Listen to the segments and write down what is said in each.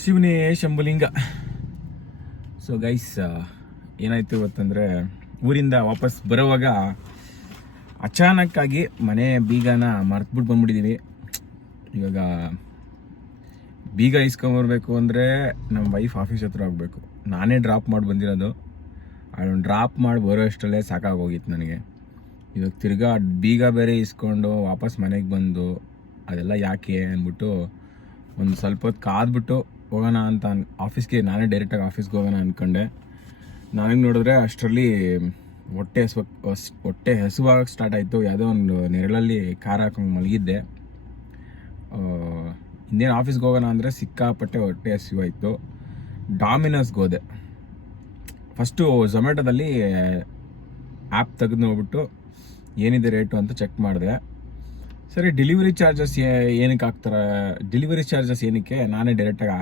ಶಿವನೇ Shambhulinga. So guys, ಏನಾಯ್ತು ಇವತ್ತಂದರೆ, ಊರಿಂದ ವಾಪಸ್ ಬರೋವಾಗ ಅಚಾನಕ್ಕಾಗಿ ಮನೆ ಬೀಗನ ಮರ್ತ್ಬಿಟ್ಟು ಬಂದ್ಬಿಟ್ಟಿದ್ದೀವಿ. ಇವಾಗ ಬೀಗ ಇಸ್ಕೊಂಬರ್ಬೇಕು ಅಂದರೆ ನಮ್ಮ ವೈಫ್ ಆಫೀಸ್ ಹತ್ರ ಹೋಗ್ಬೇಕು. ನಾನೇ ಡ್ರಾಪ್ ಮಾಡಿ ಬಂದಿರೋದು. ಅದನ್ನು ಡ್ರಾಪ್ ಮಾಡಿ ಬರೋ ಅಷ್ಟರಲ್ಲೇ ಸಾಕಾಗೋಗಿತ್ತು ನನಗೆ. ಇವಾಗ ತಿರ್ಗಾ ಬೀಗ ಬೇರೆ ಇಸ್ಕೊಂಡು ವಾಪಸ್ ಮನೆಗೆ ಬಂದು ಅದೆಲ್ಲ ಯಾಕೆ ಅಂದ್ಬಿಟ್ಟು ಒಂದು ಸ್ವಲ್ಪ ಹೊತ್ತು ಕಾದ್ಬಿಟ್ಟು ಹೋಗೋಣ ಅಂತ ಆಫೀಸ್ಗೆ ನಾನೇ ಡೈರೆಕ್ಟಾಗಿ ಆಫೀಸ್ಗೆ ಹೋಗೋಣ ಅಂದ್ಕೊಂಡೆ. ನನಗೆ ನೋಡಿದ್ರೆ ಅಷ್ಟರಲ್ಲಿ ಹೊಟ್ಟೆ ಹಸುವಾಗ ಸ್ಟಾರ್ಟ್ ಆಯಿತು. ಯಾವುದೋ ಒಂದು ನೆರಳಲ್ಲಿ ಕಾರ್ ಹಾಕೊಂಡು ಮಲಗಿದ್ದೆ. ಇನ್ನೇನು ಆಫೀಸ್ಗೆ ಹೋಗೋಣ ಅಂದರೆ ಸಿಕ್ಕಾಪಟ್ಟೆ ಹೊಟ್ಟೆ ಹಸಿವಾಯಿತು. ಡಾಮಿನೋಸ್ಗೆ ಹೋದೆ. ಫಸ್ಟು ಝೊಮ್ಯಾಟೋದಲ್ಲಿ ಆ್ಯಪ್ ತೆಗೆದು ನೋಡ್ಬಿಟ್ಟು ಏನಿದೆ ರೇಟು ಅಂತ ಚೆಕ್ ಮಾಡಿದೆ. ಸರಿ, ಡೆಲಿವರಿ ಚಾರ್ಜಸ್ ಏನಕ್ಕೆ ಹಾಕ್ತಾರೆ, ಡೆಲಿವರಿ ಚಾರ್ಜಸ್ ಏನಕ್ಕೆ, ನಾನೇ ಡೈರೆಕ್ಟಾಗಿ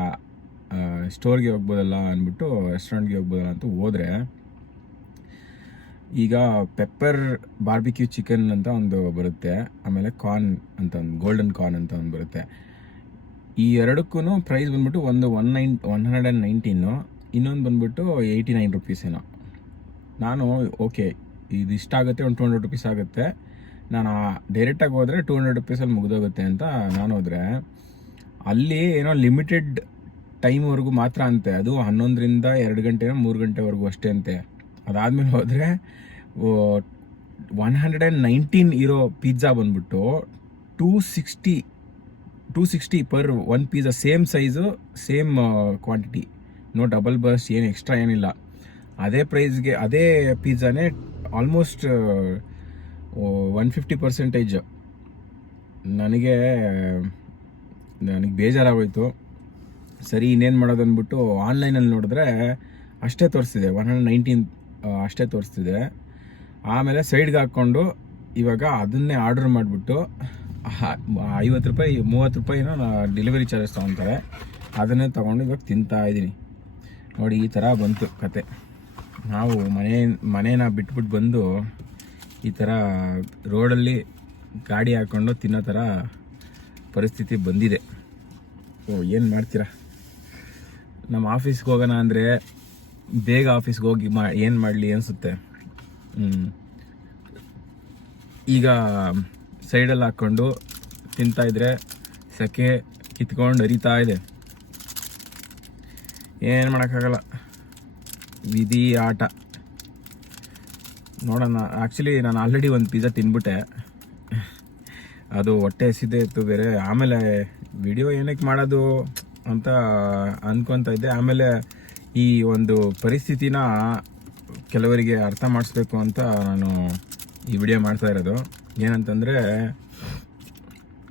ಸ್ಟೋರ್ಗೆ ಹೋಗ್ಬೋದಲ್ಲ ಅಂದ್ಬಿಟ್ಟು ರೆಸ್ಟೋರೆಂಟ್ಗೆ ಹೋಗ್ಬೋದಲ್ಲ ಅಂತ ಹೋದರೆ, ಈಗ ಪೆಪ್ಪರ್ ಬಾರ್ಬಿಕ್ಯೂ ಚಿಕನ್ ಅಂತ ಒಂದು ಬರುತ್ತೆ, ಆಮೇಲೆ ಕಾರ್ನ್ ಅಂತ ಒಂದು ಗೋಲ್ಡನ್ ಕಾರ್ನ್ ಅಂತ ಒಂದು ಬರುತ್ತೆ. ಈ ಎರಡಕ್ಕೂ ಪ್ರೈಸ್ ಬಂದ್ಬಿಟ್ಟು ಒಂದು 119, ಇನ್ನೊಂದು ಬಂದ್ಬಿಟ್ಟು 89 ರುಪೀಸ್ ಏನೋ. ನಾನು ಓಕೆ, ಇದು ಇಷ್ಟ ಆಗುತ್ತೆ, ಒಂದು 200 ರುಪೀಸ್ ಆಗುತ್ತೆ, ನಾನು ಡೈರೆಕ್ಟಾಗಿ ಹೋದರೆ 200 ರುಪೀಸಲ್ಲಿ ಮುಗಿದೋಗುತ್ತೆ ಅಂತ ನಾನು ಹೋದರೆ, ಅಲ್ಲಿ ಏನೋ ಲಿಮಿಟೆಡ್ ಟೈಮ್ವರೆಗೂ ಮಾತ್ರ ಅಂತೆ. ಅದು 11ರಿಂದ 2 ಗಂಟೆ 3 ಗಂಟೆವರೆಗೂ ಅಷ್ಟೇ ಅಂತೆ. ಅದಾದಮೇಲೆ ಹೋದರೆ 119 ಇರೋ ಪಿಜ್ಜಾ ಬಂದ್ಬಿಟ್ಟು 260 per one pizza. Same size, same quantity, no double burst, ಏನು ಎಕ್ಸ್ಟ್ರಾ ಏನಿಲ್ಲ. ಅದೇ ಪ್ರೈಸ್ಗೆ ಅದೇ ಪಿಜ್ಜಾನೇ ಆಲ್ಮೋಸ್ಟ್ 150%. ನನಗೆ ಬೇಜಾರಾಗೋಯ್ತು. ಸರಿ, ಇನ್ನೇನು ಮಾಡೋದು ಅಂದ್ಬಿಟ್ಟು ಆನ್ಲೈನಲ್ಲಿ ನೋಡಿದ್ರೆ ಅಷ್ಟೇ ತೋರಿಸ್ತಿದೆ, 119 ಅಷ್ಟೇ ತೋರಿಸ್ತಿದೆ. ಆಮೇಲೆ ಸೈಡ್ಗೆ ಹಾಕ್ಕೊಂಡು ಇವಾಗ ಅದನ್ನೇ ಆರ್ಡರ್ ಮಾಡಿಬಿಟ್ಟು 50 ರೂಪಾಯಿ 30 ರೂಪಾಯಿನೋ ಡೆಲಿವರಿ ಚಾರ್ಜಸ್ ತೊಗೊತಾರೆ. ಅದನ್ನೇ ತೊಗೊಂಡು ಇವಾಗ ತಿಂತಾಯಿದ್ದೀನಿ. ನೋಡಿ, ಈ ಥರ ಬಂತು ಕತೆ. ನಾವು ಮನೇನ ಬಿಟ್ಬಿಟ್ಟು ಬಂದು ಈ ಥರ ರೋಡಲ್ಲಿ ಗಾಡಿ ಹಾಕ್ಕೊಂಡು ತಿನ್ನೋ ಥರ ಪರಿಸ್ಥಿತಿ ಬಂದಿದೆ. ಏನು ಮಾಡ್ತೀರಾ? ನಮ್ಮ ಆಫೀಸ್ಗೆ ಹೋಗೋಣ ಅಂದರೆ ಬೇಗ ಆಫೀಸ್ಗೆ ಹೋಗಿ ಏನು ಮಾಡಲಿ ಅನಿಸುತ್ತೆ. ಈಗ ಸೈಡಲ್ಲಿ ಹಾಕ್ಕೊಂಡು ತಿಂತಾಯಿದ್ರೆ ಸೆಕೆ ಕಿತ್ಕೊಂಡು ಹರಿತಾ ಇದೆ. ಏನು ಮಾಡೋಕ್ಕಾಗಲ್ಲ, ವಿಧಿ ಆಟ. ನೋಡೋಣ. ಆ್ಯಕ್ಚುಲಿ ನಾನು ಆಲ್ರೆಡಿ ಒಂದು ಪಿಜ್ಜಾ ತಿಂದ್ಬಿಟ್ಟೆ, ಅದು ಹೊಟ್ಟೆ ಹಸಿದೇ ಇತ್ತು ಬೇರೆ. ಆಮೇಲೆ ವಿಡಿಯೋ ಏನಕ್ಕೆ ಮಾಡೋದು ಅಂತ ಅಂದ್ಕೊತಾ ಇದ್ದೆ. ಆಮೇಲೆ ಈ ಒಂದು ಪರಿಸ್ಥಿತಿನ ಕೆಲವರಿಗೆ ಅರ್ಥ ಮಾಡಿಸ್ಬೇಕು ಅಂತ ನಾನು ಈ ವಿಡಿಯೋ ಮಾಡ್ತಾ ಇರೋದು. ಏನಂತಂದರೆ,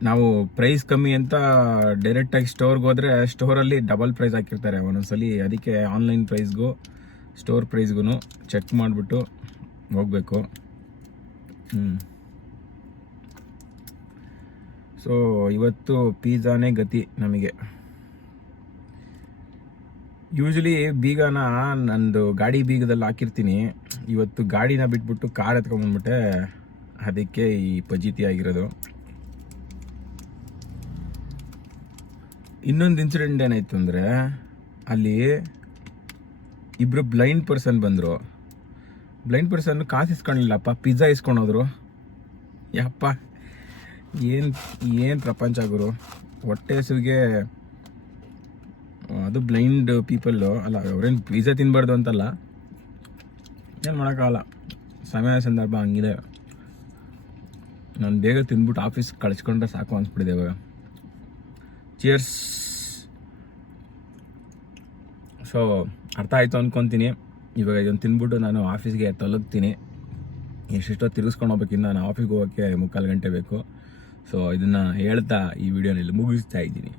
ನಾವು ಪ್ರೈಸ್ ಕಮ್ಮಿ ಅಂತ ಡೈರೆಕ್ಟಾಗಿ ಸ್ಟೋರ್ಗೆ ಹೋದರೆ ಸ್ಟೋರಲ್ಲಿ ಡಬಲ್ ಪ್ರೈಸ್ ಹಾಕಿರ್ತಾರೆ ಒಂದೊಂದ್ಸಲಿ. ಅದಕ್ಕೆ ಆನ್ಲೈನ್ ಪ್ರೈಸ್ಗೂ ಸ್ಟೋರ್ ಪ್ರೈಸ್ಗೂ ಚೆಕ್ ಮಾಡಿಬಿಟ್ಟು ಹೋಗಬೇಕು. ಸೊ ಇವತ್ತು ಪಿಜ್ಜಾನೇ ಗತಿ ನಮಗೆ. ಯೂಶ್ವಲಿ ಬೀಗನ ನಂದು ಗಾಡಿ ಬೀಗದಲ್ಲಿ ಹಾಕಿರ್ತೀನಿ. ಇವತ್ತು ಗಾಡಿನ ಬಿಟ್ಬಿಟ್ಟು ಕಾರ್ ಎತ್ಕೊಂಡ್ಬಂದ್ಬಿಟ್ಟೆ, ಅದಕ್ಕೆ ಈ ಪಜೀತಿ ಆಗಿರೋದು. ಇನ್ನೊಂದು ಇನ್ಸಿಡೆಂಟ್ ಏನಾಯ್ತು ಅಂದರೆ, ಅಲ್ಲಿ ಇಬ್ಬರು ಬ್ಲೈಂಡ್ ಪರ್ಸನ್ ಬಂದರು. ಬ್ಲೈಂಡ್ ಪರ್ಸನ್ ಕಾಸು ಇಸ್ಕೊಂಡಿಲ್ಲಪ್ಪ, ಪಿಜ್ಜಾ ಇಸ್ಕೊಂಡೋದ್ರು. ಯಪ್ಪ, ಏನು ಪ್ರಪಂಚ ಗುರು. ಹೊಟ್ಟೆ ಹಸಿವಿಗೆ ಅದು ಬ್ಲೈಂಡ್ ಪೀಪಲ್ಲು ಅಲ್ಲ, ಅವ್ರೇನು ಪಿಜ್ಜಾ ತಿನ್ನಬಾರ್ದು ಅಂತಲ್ಲ, ಏನು ಮಾಡೋಕ್ಕಾಗಲ್ಲ, ಸಮಯ ಸಂದರ್ಭ ಹಂಗಿದೆ. ನಾನು ಬೇಗ ತಿಂದ್ಬಿಟ್ಟು ಆಫೀಸ್ ಕಳಿಸ್ಕೊಂಡ್ರೆ ಸಾಕು ಅನ್ಸ್ಬಿಟ್ಟಿದೆ ಇವಾಗ. ಚಿಯರ್ಸ್. ಸೊ ಅರ್ಥ ಆಯಿತು ಅಂದ್ಕೊತೀನಿ. ಇವಾಗ ಇದನ್ನು ತಿಂದ್ಬಿಟ್ಟು ನಾನು ಆಫೀಸ್ಗೆ ತಲುಪ್ತೀನಿ. ಎಷ್ಟೆಷ್ಟೋ ತಿರುಗಿಸ್ಕೊಂಡು ಹೋಗ್ಬೇಕಿಂದ ನಾನು ಆಫೀಸ್ಗೆ ಹೋಗೋಕ್ಕೆ 3/4 ಗಂಟೆ ಬೇಕು. ಸೊ ಇದನ್ನು ಹೇಳ್ತಾ ಈ ವಿಡಿಯೋನಲ್ಲಿ ಮುಗಿಸ್ತಾ ಇದ್ದೀನಿ.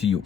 See you.